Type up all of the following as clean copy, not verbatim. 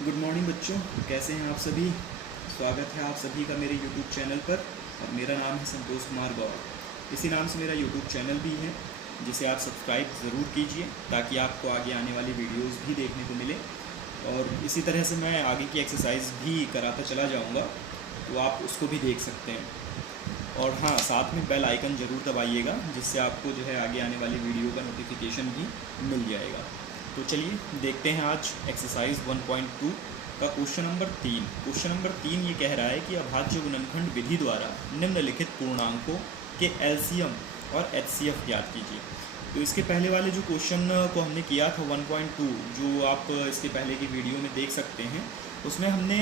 Good morning बच्चों, कैसे हैं आप सभी। स्वागत है आप सभी का मेरे YouTube चैनल पर। और मेरा नाम है संतोष कुमार गौड़। इसी नाम से मेरा YouTube चैनल भी है, जिसे आप सब्सक्राइब ज़रूर कीजिए ताकि आपको आगे आने वाली वीडियोस भी देखने को मिले। और इसी तरह से मैं आगे की एक्सरसाइज भी कराता चला जाऊँगा, तो आप उसको भी देख सकते हैं। और हाँ, साथ में बेल आइकन ज़रूर दबाइएगा, जिससे आपको जो है आगे आने वाली वीडियो का नोटिफिकेशन भी मिल जाएगा। तो चलिए देखते हैं आज एक्सरसाइज 1.2 का क्वेश्चन नंबर 3। क्वेश्चन नंबर 3 ये कह रहा है कि अभाज्य गुणनखंड विधि द्वारा निम्नलिखित पूर्णांकों के एलसीएम और एचसीएफ ज्ञात कीजिए। तो इसके पहले वाले जो क्वेश्चन को हमने किया था 1.2, जो आप इसके पहले की वीडियो में देख सकते हैं, उसमें हमने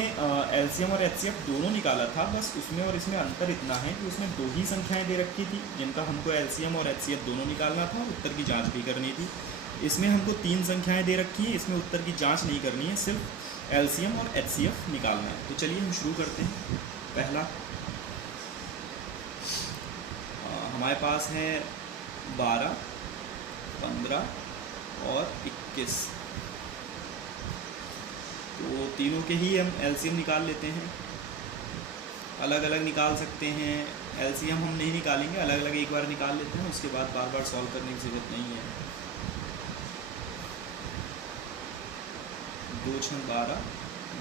एलसीएम और एचसीएफ दोनों निकाला था। बस उसमें और इसमें अंतर इतना है कि उसमें दो ही संख्याएं दे रखी थी जिनका हमको एलसीएम और एचसीएफ दोनों निकालना था, उत्तर की जांच भी करनी थी। इसमें हमको 3 संख्याएं दे रखी है, इसमें उत्तर की जांच नहीं करनी है, सिर्फ एलसीएम और एचसीएफ निकालना है। तो चलिए हम शुरू करते हैं। पहला हमारे पास है 12, 15 और 21। तो तीनों के ही हम एलसीएम निकाल लेते हैं। अलग अलग निकाल सकते हैं, एलसीएम हम नहीं निकालेंगे, अलग अलग एक बार निकाल लेते हैं, उसके बाद बार बार सॉल्व करने की ज़रूरत नहीं है। 2 छः 12,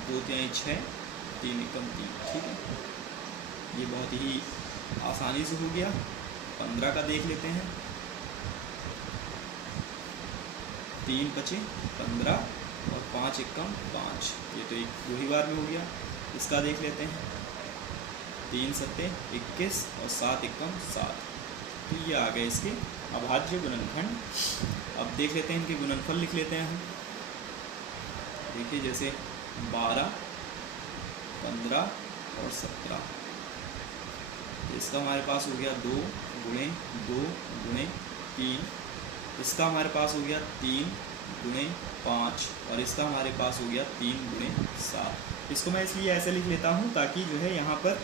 2 तिहाई 6, 3 एकम 3। ठीक है, ये बहुत ही आसानी से हो गया। 15 का देख लेते हैं। 3 बचे 15 और 5 एकम 5, ये तो एक दो ही बार में हो गया। इसका देख लेते हैं। 3 सत्ते 21 और 7 एकम 7। तो ये आ गए इसके अभाज्य गुणनखंड। अब देख लेते हैं इनके गुणनफल, लिख लेते हैं हम। देखिए, जैसे 12, 15 और 17, इसका हमारे पास हो गया 2 गुणे 2 गुणे 3। इसका हमारे पास हो गया 3 गुणे 5 और इसका हमारे पास हो गया 3 गुणे 7। इसको मैं इसलिए ऐसे लिख लेता हूँ ताकि जो है यहाँ पर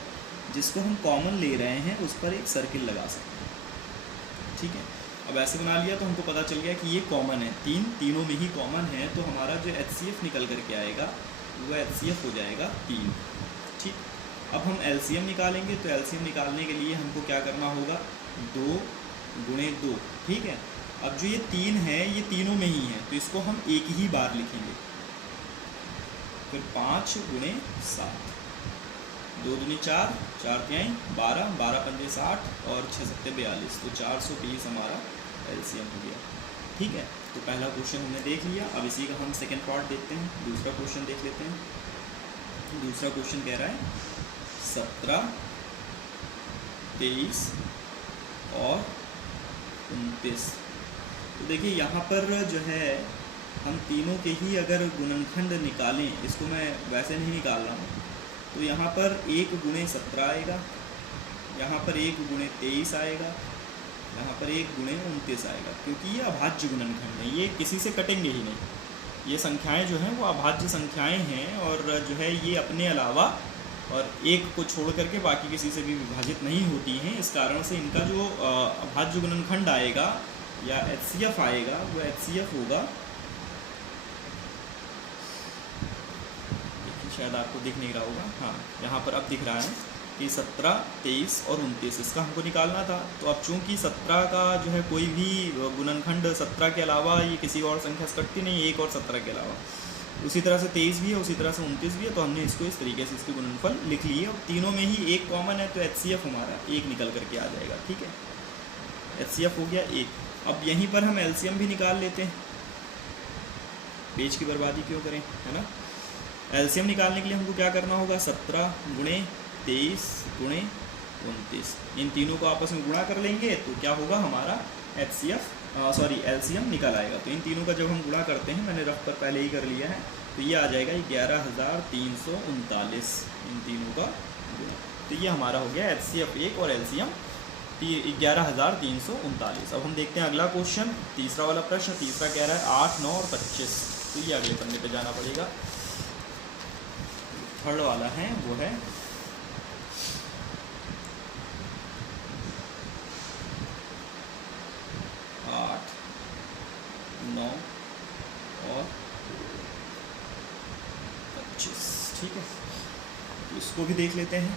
जिसको हम कॉमन ले रहे हैं उस पर एक सर्किल लगा सकें। ठीक है, अब ऐसे बना लिया तो हमको पता चल गया कि ये कॉमन है, तीनों में ही कॉमन है। तो हमारा जो एचसीएफ निकल करके आएगा वो एचसीएफ हो जाएगा 3। ठीक, अब हम एलसीएम निकालेंगे। तो एलसीएम निकालने के लिए हमको क्या करना होगा, 2 गुणे 2। ठीक है, अब जो ये 3 है ये तीनों में ही है, तो इसको हम एक ही बार लिखेंगे। फिर 5 गुणे 7, 2 दूनी 4, 4 तिहाई 12, 12 पंजे 60 और 6 सत्ते 42। तो 420 हमारा एलसीएम हो गया। ठीक है, तो पहला क्वेश्चन हमने देख लिया। अब इसी का हम सेकंड पार्ट देखते हैं, दूसरा क्वेश्चन देख लेते हैं। दूसरा क्वेश्चन कह रहा है 17, 23 और 29। तो देखिए यहाँ पर जो है हम तीनों के ही अगर गुणनखंड निकालें, इसको मैं वैसे नहीं निकाल रहा हूँ, तो यहाँ पर 1 गुणे 17 आएगा, यहाँ पर 1 गुणे 23 आएगा, यहाँ पर 1 गुणे 29 आएगा, क्योंकि ये अभाज्य गुणनखंड है, ये किसी से कटेंगे ही नहीं। ये संख्याएं जो हैं वो अभाज्य संख्याएं हैं और जो है ये अपने अलावा और एक को छोड़ करके बाकी किसी से भी विभाजित नहीं होती हैं। इस कारण से इनका जो अभाज्य गुणनखंड आएगा या एचसीएफ आएगा वो एचसीएफ होगा, शायद आपको दिख नहीं रहा होगा, हाँ यहाँ पर अब दिख रहा है कि 17, 23 और 29 इसका हमको निकालना था। तो अब चूंकि 17 का जो है कोई भी गुणनखंड 17 के अलावा ये किसी और संख्या से कटती नहीं, 1 और 17 के अलावा। उसी तरह से 23 भी है, उसी तरह से 29 भी है। तो हमने इसको इस तरीके से इसके गुणनफल लिख लिए। अब तीनों में ही एक कॉमन है, तो एचसीएफ हमारा 1 निकल करके आ जाएगा। ठीक है, एचसीएफ हो गया 1। अब यहीं पर हम एलसीएम भी निकाल लेते हैं, पेज की बर्बादी क्यों करें, है ना। एलसीएम निकालने के लिए हमको क्या करना होगा, 17 गुणे 23 गुणे 29, इन तीनों को आपस में गुणा कर लेंगे तो क्या होगा, हमारा एलसीएम निकल आएगा। तो इन तीनों का जब हम गुणा करते हैं, मैंने रफ पर पहले ही कर लिया है, तो ये आ जाएगा 11,339, इन तीनों का गुणा। तो ये हमारा हो गया एचसीएफ 1 और एलसीएम 11,339। अब हम देखते हैं अगला क्वेश्चन, तीसरा वाला प्रश्न। तीसरा कह रहा है 8, 9 और 25। तो ये अगले पन्ने पे जाना पड़ेगा। थर्ड वाला है वो है 8, 9 और ठीक है, तो इसको भी देख लेते हैं।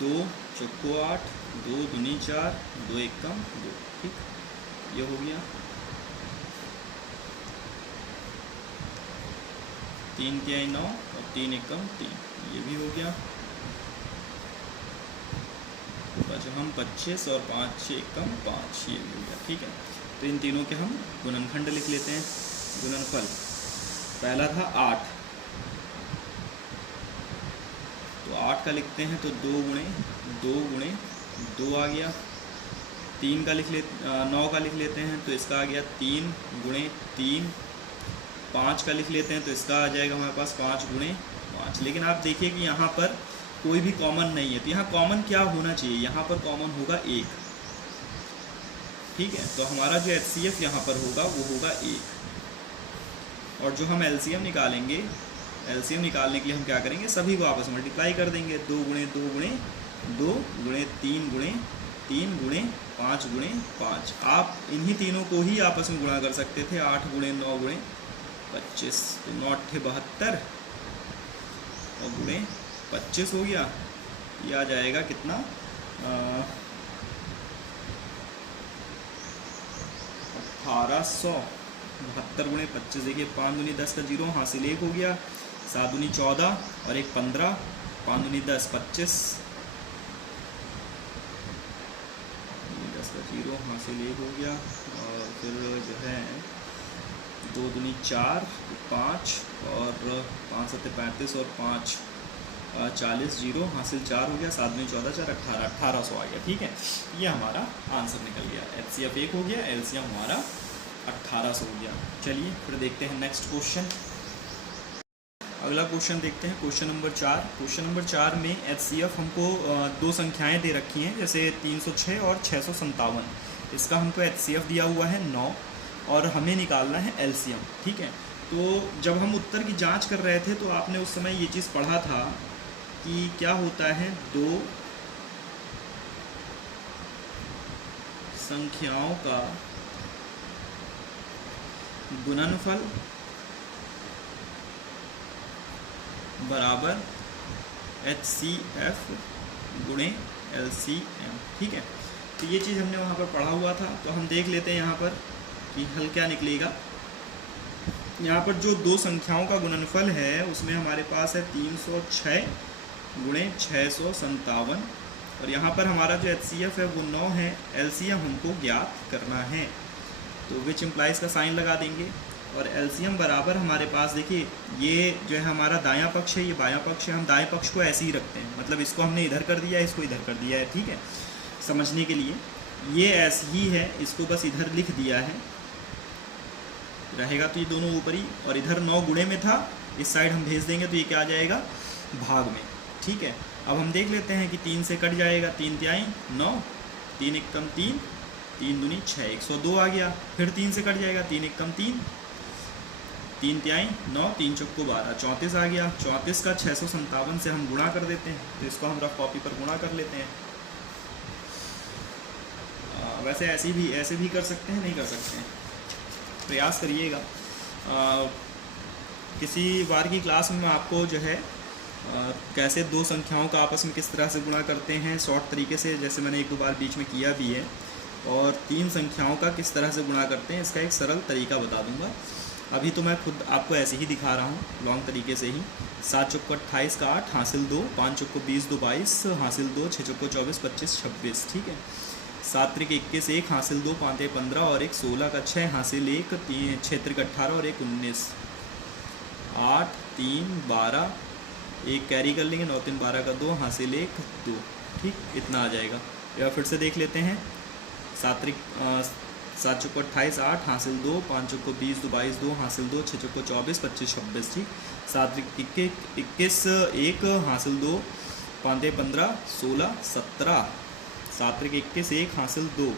दो चौको 8, 2 दूनी 4, 2 एकम 2, ठीक, ये हो गया। 3 तिहाई 9 और 3 एकम 3, ये भी हो गया। बचा हम 25 और 5 एकम 5, ये भी हो गया। ठीक है, तो इन तीनों के हम गुणनखंड लिख लेते हैं। गुणनफल पहला था 8, तो 8 का लिखते हैं तो 2 गुणे 2 आ गया। 3 का लिख ले 9 का लिख लेते हैं तो इसका आ गया 3 गुणे 3। 5 का लिख लेते हैं तो इसका आ जाएगा हमारे पास 5 गुणे 5। लेकिन आप देखिए कि यहाँ पर कोई भी कॉमन नहीं है, तो यहाँ कॉमन क्या होना चाहिए, यहाँ पर कॉमन होगा 1। ठीक है, तो हमारा जो HCF यहाँ पर होगा वो होगा 1। और जो हम LCM निकालेंगे, LCM निकालने के लिए हम क्या करेंगे, सभी को आपस में मल्टीप्लाई कर देंगे। 2 गुणे 2 गुणे 2 गुणे 3 गुणे 3 गुणे 5 गुणे 5। आप इन्हीं तीनों को ही आपस में गुणा कर सकते थे। 8 गुणे 9 गुणे 25, तो 9 8 72 और गुणे 25 हो गया। ये आ जाएगा कितना, 1872 गुणे 25। देखिए 5 दूनी 10 का 0 हासिल 1 हो गया। 7 दूनी 14 और 1 15, 5 दूनी 10 25, 10 का 0 हासिल 1 हो गया। और फिर जो है 2 दूनी 4 5 और 5 7 35 और 5 40, 0 हासिल 4 हो गया। 7 दूनी 14 4 18, 1800 आ गया। ठीक है, ये हमारा आंसर निकल गया। HCF 1 हो गया, LCM हमारा 1800 हो गया। चलिए फिर देखते हैं नेक्स्ट क्वेश्चन। अगला क्वेश्चन देखते हैं, क्वेश्चन नंबर 4। क्वेश्चन नंबर 4 में HCF हमको दो संख्याएं दे रखी हैं, जैसे 306 और 657। इसका हमको HCF दिया हुआ है 9 और हमें निकालना है LCM। ठीक है, तो जब हम उत्तर की जांच कर रहे थे तो आपने उस समय ये चीज़ पढ़ा था कि क्या होता है, दो संख्याओं का गुणनफल बराबर HCF गुणे LCM। ठीक है, तो ये चीज़ हमने वहाँ पर पढ़ा हुआ था। तो हम देख लेते हैं यहाँ पर कि हल क्या निकलेगा। यहाँ पर जो दो संख्याओं का गुणनफल है उसमें हमारे पास है 306 गुणे 657 और यहाँ पर हमारा जो HCF है वो 9 है। LCM हमको ज्ञात करना है, तो विच इम्प्लाइज का साइन लगा देंगे। और LCM बराबर हमारे पास देखिए, ये जो है हमारा दायां पक्ष है, ये बायां पक्ष है। हम दाएं पक्ष को ऐसे ही रखते हैं, मतलब इसको हमने इधर कर दिया है, इसको इधर कर दिया है। ठीक है, समझने के लिए ये ऐसे ही है, इसको बस इधर लिख दिया है, रहेगा तो ये दोनों ऊपर ही। और इधर 9 गुणे में था, इस साइड हम भेज देंगे तो ये क्या आ जाएगा, भाग में। ठीक है, अब हम देख लेते हैं कि 3 से कट जाएगा, 3 तिहाई 9, 3 एकम 3, 3 दूनी 6, 102 आ गया। फिर 3 से कट जाएगा, 3 एकम 3, 3 तिहाई 9, 3 चौको 12, 34 आ गया। 34 का 657 से हम गुणा कर देते हैं, तो इसको हम रफ कॉपी पर गुणा कर लेते हैं। वैसे ऐसे भी कर सकते हैं, नहीं कर सकते हैं, प्रयास करिएगा। किसी बार की क्लास में मैं आपको जो है कैसे दो संख्याओं का आपस में किस तरह से गुणा करते हैं शॉर्ट तरीके से, जैसे मैंने 1-2 बार बीच में किया भी है, और 3 संख्याओं का किस तरह से गुणा करते हैं इसका एक सरल तरीका बता दूंगा। अभी तो मैं खुद आपको ऐसे ही दिखा रहा हूँ, लॉन्ग तरीके से ही। 7 चौको 28 का 8 हासिल 2, 5 चौको 20 2 22 हासिल 2, 6 चौको 24 25 26। ठीक है, 7 त्रिक 21 1 हासिल 2, 5 15 और 1 16 का 6 हासिल 1, 6 त्रिक 18 और 1 19, 8 3 12, 1 कैरी कर लेंगे, 9 3 12 का 2 हासिल 1 2। ठीक, इतना आ जाएगा। या फिर से देख लेते हैं, 7 चौको 28 8 हासिल 2, 5 चौको 20 2 22 2 हासिल 2, 6 चौको 24 25 26। ठीक, 7 त्रिक 21 1 हासिल 2, 5 15 16 17, 7 त्रिक 21 1 हासिल 2,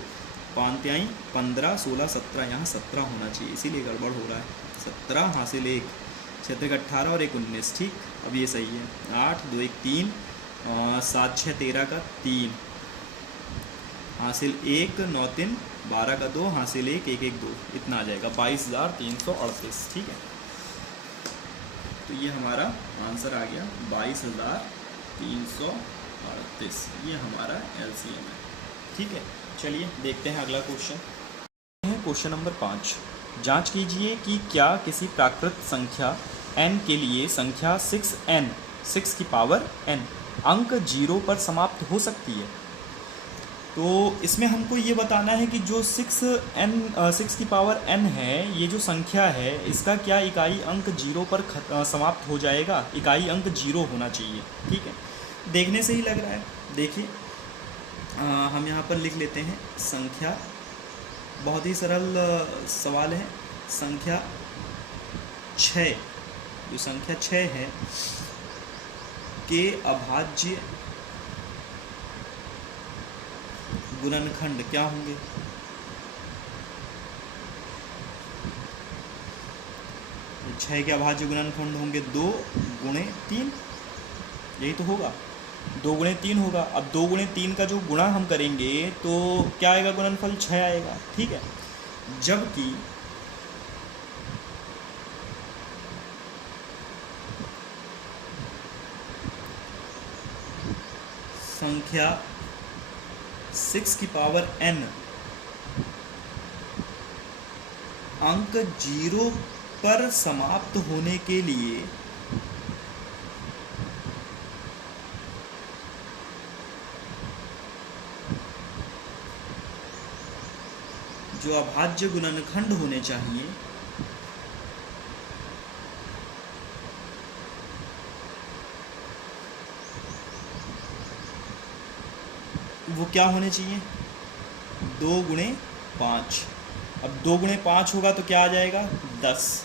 5 तिहाई 15 16 17, यहाँ 17 होना चाहिए, इसीलिए गड़बड़ हो रहा है। 17 हासिल 1, 6 त्रिक 18 और 1 19। ठीक, अब ये सही है। 8 2 1 3, 7 6 13 का 3, हासिल 1 9 3 12 का 2 हासिल 1 1 1 2 इतना आ जाएगा 22,338। ठीक है, तो ये हमारा आंसर आ गया 22,338। ये हमारा LCM है। ठीक है, चलिए देखते हैं अगला क्वेश्चन। क्वेश्चन नंबर 5, जांच कीजिए कि क्या किसी प्राकृत संख्या n के लिए संख्या 6n 6 की पावर n अंक 0 पर समाप्त हो सकती है। तो इसमें हमको ये बताना है कि जो 6 की पावर n है, ये जो संख्या है, इसका क्या इकाई अंक 0 पर समाप्त हो जाएगा। इकाई अंक 0 होना चाहिए। ठीक है, देखने से ही लग रहा है। देखिए हम यहाँ पर लिख लेते हैं संख्या, बहुत ही सरल सवाल है। संख्या 6, जो संख्या 6 है के अभाज्य गुणनखंड क्या होंगे। छः के अभाज्य गुणनखंड होंगे 2 गुणे 3, यही तो होगा। 2 गुणे 3 होगा। अब 2 गुणे 3 का जो गुणा हम करेंगे तो क्या आएगा, गुणनफल 6 आएगा। ठीक है, जबकि संख्या 6 की पावर n अंक 0 पर समाप्त होने के लिए जो अभाज्य गुणनखंड होने चाहिए वो क्या होने चाहिए, 2 गुणे 5। अब 2 गुणे 5 होगा तो क्या आ जाएगा, 10।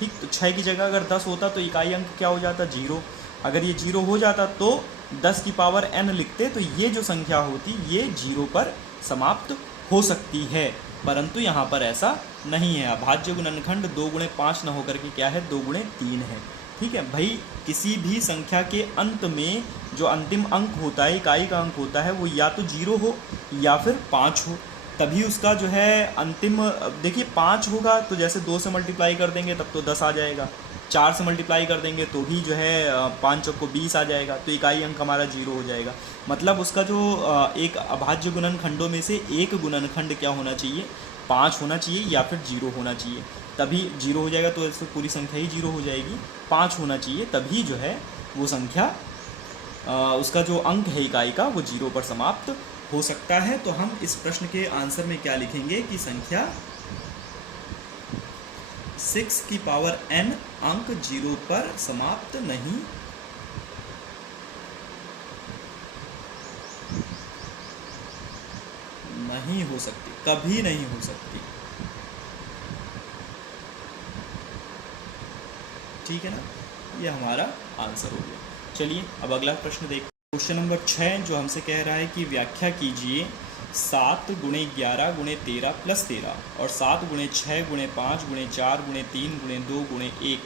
ठीक, तो 6 की जगह अगर 10 होता तो इकाई अंक क्या हो जाता, 0। अगर ये 0 हो जाता तो 10 की पावर n लिखते, तो ये जो संख्या होती ये 0 पर समाप्त हो सकती है। परंतु यहाँ पर ऐसा नहीं है। अभाज्य गुणनखंड 2 गुणे 5 न होकर के क्या है, 2 गुणे 3 है। ठीक है भाई, किसी भी संख्या के अंत में जो अंतिम अंक होता है, इकाई का अंक होता है, वो या तो 0 हो या फिर 5 हो, तभी उसका जो है अंतिम। देखिए 5 होगा तो जैसे 2 से मल्टीप्लाई कर देंगे तब तो 10 आ जाएगा, 4 से मल्टीप्लाई कर देंगे तो भी जो है 5 चौको 20 आ जाएगा, तो इकाई अंक हमारा 0 हो जाएगा। मतलब उसका जो एक अभाज्य गुणनखंडों में से एक गुणनखंड क्या होना चाहिए, 5 होना चाहिए या फिर 0 होना चाहिए, तभी 0 हो जाएगा। तो ऐसे पूरी संख्या ही 0 हो जाएगी। 5 होना चाहिए तभी जो है वो संख्या उसका जो अंक है इकाई का वो 0 पर समाप्त हो सकता है। तो हम इस प्रश्न के आंसर में क्या लिखेंगे कि संख्या 6 की पावर n अंक 0 पर समाप्त नहीं हो सकती, कभी नहीं हो सकती। ठीक है ना, ये हमारा आंसर हो गया। चलिए अब अगला प्रश्न देखते हैं। क्वेश्चन नंबर 6 जो हमसे कह रहा है कि व्याख्या कीजिए 7 गुणे 11 गुणे 13 प्लस 13 और 7 गुणे 6 गुणे 5 गुणे 4 गुणे 3 गुणे 2 गुणे 1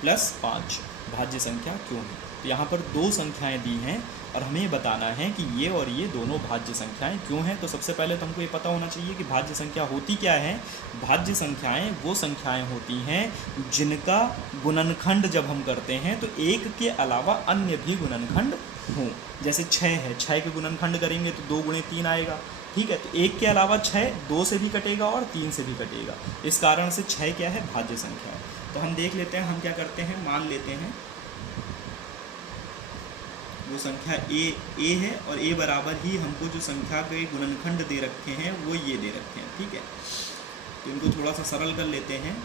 प्लस 5 भाज्य संख्या क्यों है। तो यहाँ पर 2 संख्याएं दी हैं और हमें बताना है कि ये और ये दोनों भाज्य संख्याएं क्यों हैं। तो सबसे पहले तो हमको ये पता होना चाहिए कि भाज्य संख्या होती क्या है। भाज्य संख्याएं वो संख्याएं होती हैं जिनका गुणनखंड जब हम करते हैं तो एक के अलावा अन्य भी गुणनखंड हों। जैसे 6 है, 6 के गुणनखंड करेंगे तो 2 गुणे 3 आएगा। ठीक है, तो एक के अलावा 6 2 से भी कटेगा और 3 से भी कटेगा। इस कारण से 6 क्या है, भाज्य संख्या है। तो हम देख लेते हैं हम क्या करते हैं, मान लेते हैं वो संख्या a है और a बराबर ही हमको जो संख्या के गुणनखंड दे रखे हैं वो ये दे रखे हैं। ठीक है, तो इनको थोड़ा सा सरल कर लेते हैं।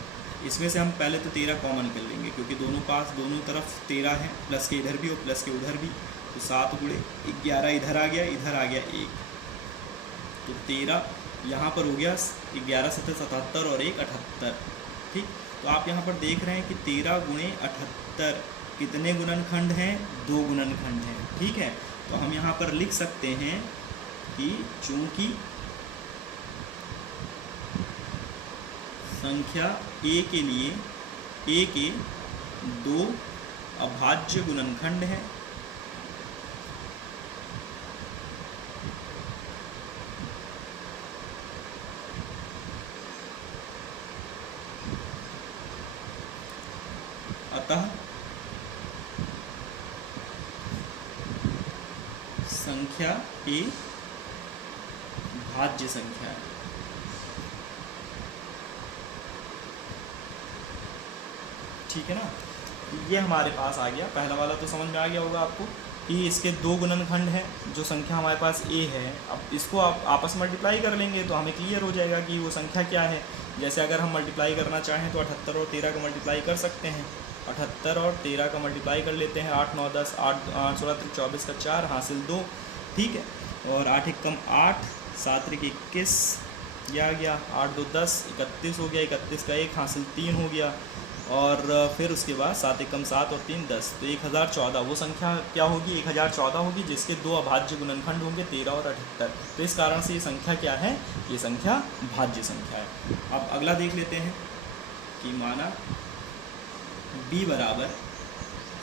इसमें से हम पहले तो 13 कॉमन कर लेंगे क्योंकि दोनों तरफ 13 है, प्लस के इधर भी और प्लस के उधर भी। तो 7 गुणे 11 इधर आ गया 1, तो 13 यहाँ पर हो गया 11 7 77 और 1 78। ठीक, तो आप यहाँ पर देख रहे हैं कि 13 गुणे 78 कितने गुणनखंड हैं, 2 गुणनखंड हैं। ठीक है, तो हम यहाँ पर लिख सकते हैं कि चूंकि संख्या a के लिए a के 2 अभाज्य गुणनखंड हैं अतः संख्या ए भाज्य संख्या है। ठीक है ना, ये हमारे पास आ गया। पहला वाला तो समझ में आ गया होगा आपको कि इसके दो गुणनखंड हैं, जो संख्या हमारे पास ए है। अब इसको आप आपस में मल्टीप्लाई कर लेंगे तो हमें क्लियर हो जाएगा कि वो संख्या क्या है। जैसे अगर हम मल्टीप्लाई करना चाहें तो 78 और 13 का मल्टीप्लाई कर सकते हैं। 78 और 13 का मल्टीप्लाई कर लेते हैं। 8 9 10 8 16 24 का 4 हासिल 2। ठीक है, और 8 1 8 7 21 ये आ गया। 8 2 10 31 हो गया। 31 का 1 हासिल 3 हो गया। और फिर उसके बाद 7 1 7 और 3 10, तो 1014 वो संख्या क्या होगी, 1014 होगी, जिसके दो अभाज्य गुणनखंड होंगे 13 और 78। तो इस कारण से ये संख्या क्या है, ये संख्या भाज्य संख्या है। अब अगला देख लेते हैं कि माना b बराबर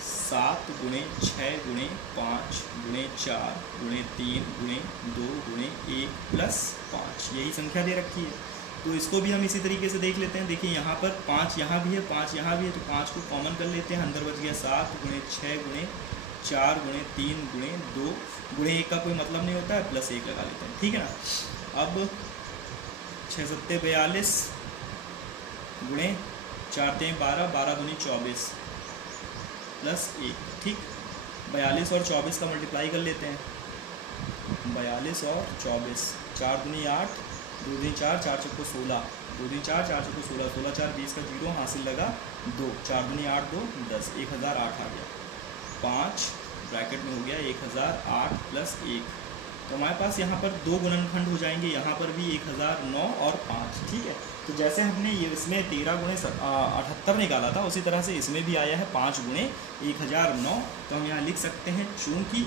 7 गुणे 6 गुणे 5 गुणे 4 गुणे 3 गुणे 2 गुणे 1 प्लस 5, यही संख्या दे रखी है। तो इसको भी हम इसी तरीके से देख लेते हैं। देखिए यहाँ पर 5 यहाँ भी है, 5 यहाँ भी है, तो 5 को कॉमन कर लेते हैं। अंदर बच गया 7 गुणे 6 गुणे 4 गुणे 3 गुणे 2 गुणे 1 का कोई मतलब नहीं होता है, प्लस 1 लगा लेते हैं। ठीक है ना। अब 6 7 42 गुणे 4 3 12 12 दूनी 24 प्लस 1। ठीक, 42 और 24 का मल्टीप्लाई कर लेते हैं। 42 और 24, 4 दूनी 8 2 दूनी 4 4 चौको 16 2 दूनी 4 4 चौको 16 16 4 20 का 0 हासिल लगा 2 4 दूनी 8 2 10 1008 आ गया। 5 ब्रैकेट में हो गया 1008 प्लस 1। तो हमारे पास यहाँ पर दो गुणनखंड हो जाएंगे, यहाँ पर भी 1009 और 5। ठीक है, तो जैसे हमने ये इसमें 13 गुणे 78 निकाला था, उसी तरह से इसमें भी आया है 5 गुणे 1009। तो हम यहाँ लिख सकते हैं चूँकि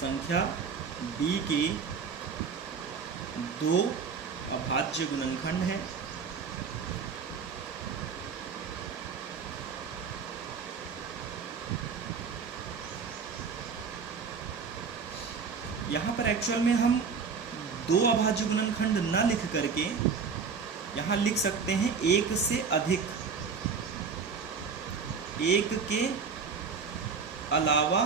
संख्या b के दो अभाज्य गुणनखंड हैं, यहाँ पर एक्चुअल में हम दो अभाज्य गुणनखंड न लिख करके यहाँ लिख सकते हैं एक से अधिक, एक के अलावा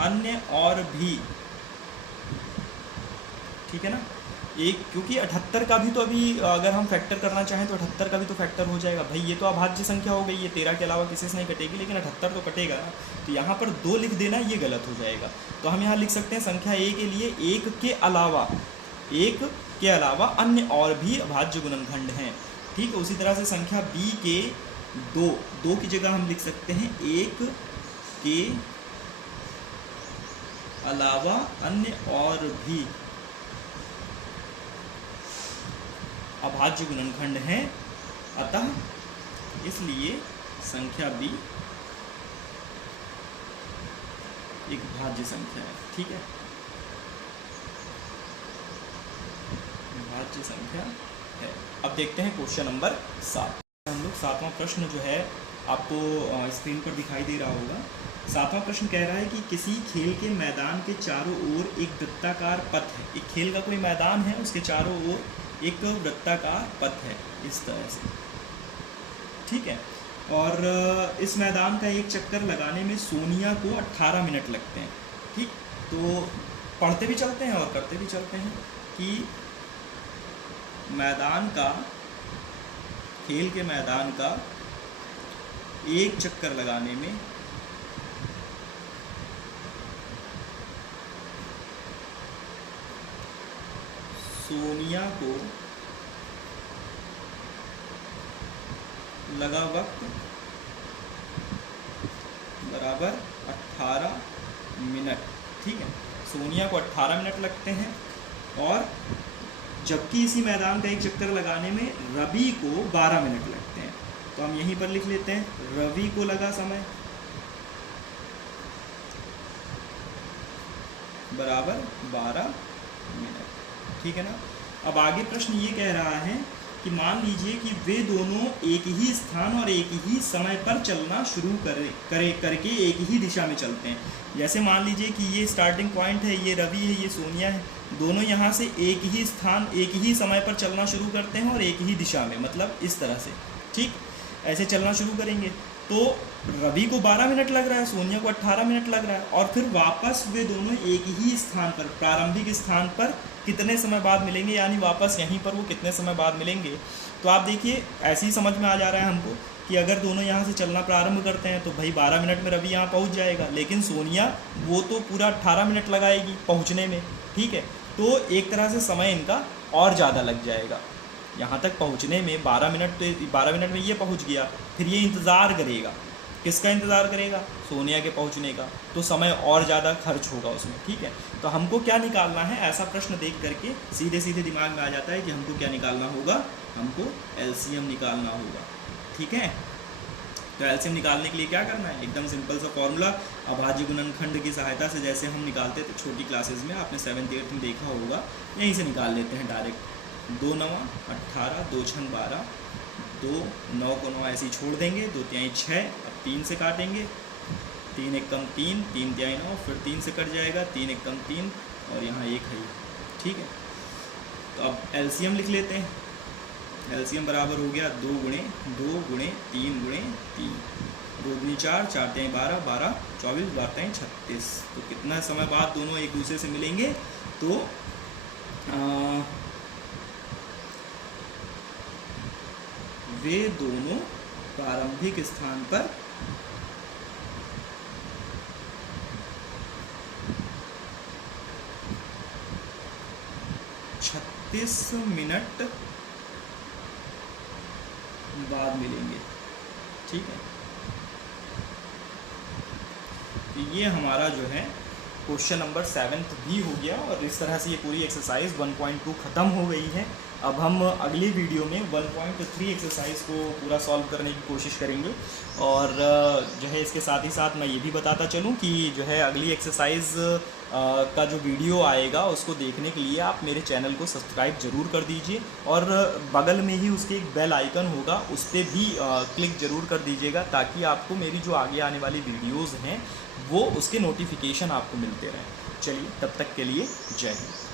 अन्य और भी। ठीक है ना, एक, क्योंकि 78 का भी तो अभी अगर हम फैक्टर करना चाहें तो 78 का भी तो फैक्टर हो जाएगा भाई। ये तो अभाज्य संख्या हो गई, ये 13 के अलावा किसी से नहीं कटेगी, लेकिन 78 तो कटेगा ना। तो यहाँ पर 2 लिख देना ये गलत हो जाएगा। तो हम यहाँ लिख सकते हैं संख्या a के लिए एक के अलावा अन्य और भी अभाज्य गुणनखंड हैं। ठीक है, उसी तरह से संख्या b के दो की जगह हम लिख सकते हैं एक के अलावा अन्य और भी अभाज्य गुणनखंड हैं, अतः इसलिए संख्या b एक भाज्य संख्या है। ठीक है, भाज्य संख्या है। अब देखते हैं क्वेश्चन नंबर 7। हम लोग 7वां प्रश्न जो है आपको स्क्रीन पर दिखाई दे रहा होगा। 7वां प्रश्न कह रहा है कि किसी खेल के मैदान के चारों ओर एक वृत्ताकार पथ है। एक खेल का कोई मैदान है, उसके चारों ओर एक वृत्ताकार पथ है इस तरह से। ठीक है, और इस मैदान का एक चक्कर लगाने में सोनिया को 18 मिनट लगते हैं। ठीक, तो पढ़ते भी चलते हैं और करते भी चलते हैं कि मैदान का, खेल के मैदान का एक चक्कर लगाने में सोनिया को लगा वक्त बराबर 18 मिनट। ठीक है, सोनिया को 18 मिनट लगते हैं, और जबकि इसी मैदान का एक चक्कर लगाने में रवि को 12 मिनट लगते हैं। तो हम यहीं पर लिख लेते हैं रवि को लगा समय बराबर 12 मिनट। ठीक है ना। अब आगे प्रश्न ये कह रहा है कि मान लीजिए कि वे दोनों एक ही स्थान और एक ही समय पर चलना शुरू करके एक ही दिशा में चलते हैं। जैसे मान लीजिए कि ये स्टार्टिंग पॉइंट है, ये रवि है, ये सोनिया है, दोनों यहाँ से एक ही स्थान एक ही समय पर चलना शुरू करते हैं और एक ही दिशा में, मतलब इस तरह से, ठीक, ऐसे चलना शुरू करेंगे। तो रवि को 12 मिनट लग रहा है, सोनिया को 18 मिनट लग रहा है, और फिर वापस वे दोनों एक ही स्थान पर, प्रारंभिक स्थान पर कितने समय बाद मिलेंगे, यानी वापस यहीं पर वो कितने समय बाद मिलेंगे। तो आप देखिए ऐसे ही समझ में आ जा रहा है हमको कि अगर दोनों यहाँ से चलना प्रारंभ करते हैं तो भाई 12 मिनट में रवि यहाँ पहुँच जाएगा, लेकिन सोनिया वो तो पूरा 18 मिनट लगाएगी पहुँचने में, ठीक है। तो एक तरह से समय इनका और ज़्यादा लग जाएगा यहाँ तक पहुँचने में। 12 मिनट में ये पहुँच गया, फिर ये इंतज़ार करेगा, किसका इंतज़ार करेगा, सोनिया के पहुँचने का, तो समय और ज़्यादा खर्च होगा उसमें, ठीक है। तो हमको क्या निकालना है, ऐसा प्रश्न देख करके सीधे सीधे दिमाग में आ जाता है कि हमको क्या निकालना होगा, हमको एलसीएम निकालना होगा, ठीक है। तो एलसीएम निकालने के लिए क्या करना है, एकदम सिंपल सा फॉर्मूला, अभाज्य गुणनखंड की सहायता से जैसे हम निकालते थे छोटी क्लासेस में, आपने 7th 8th में देखा होगा, यहीं से निकाल लेते हैं डायरेक्ट। 2 9 18, 2 6 12, 2 9 को 9 ऐसे ही छोड़ देंगे, 2 3 6, अब 3 से काटेंगे, 3 1 कम 3, 3 3 9, फिर 3 से कट जाएगा, 3 1 कम 3, और यहाँ 1 है, ठीक है। तो अब एलसीएम लिख लेते हैं। एलसीएम बराबर हो गया 2 गुणे 3 गुणे 3, 2 दूनी 4, 4 3 12, 12 24, 12 3 36। तो कितना समय बाद दोनों एक दूसरे से मिलेंगे, तो वे दोनों प्रारंभिक स्थान पर 36 मिनट बाद मिलेंगे, ठीक है। तो ये हमारा जो है क्वेश्चन नंबर 7 भी हो गया, और इस तरह से ये पूरी एक्सरसाइज 1.2 ख़त्म हो गई है। अब हम अगली वीडियो में 1.3 एक्सरसाइज को पूरा सॉल्व करने की कोशिश करेंगे। और जो है इसके साथ ही साथ मैं ये भी बताता चलूँ कि जो है अगली एक्सरसाइज का जो वीडियो आएगा उसको देखने के लिए आप मेरे चैनल को सब्सक्राइब ज़रूर कर दीजिए, और बगल में ही उसके एक बेल आइकन होगा, उस पर भी क्लिक ज़रूर कर दीजिएगा, ताकि आपको मेरी जो आगे आने वाली वीडियोज़ हैं वो उसके नोटिफिकेशन आपको मिलते रहें। चलिए, तब तक के लिए जय हिंद।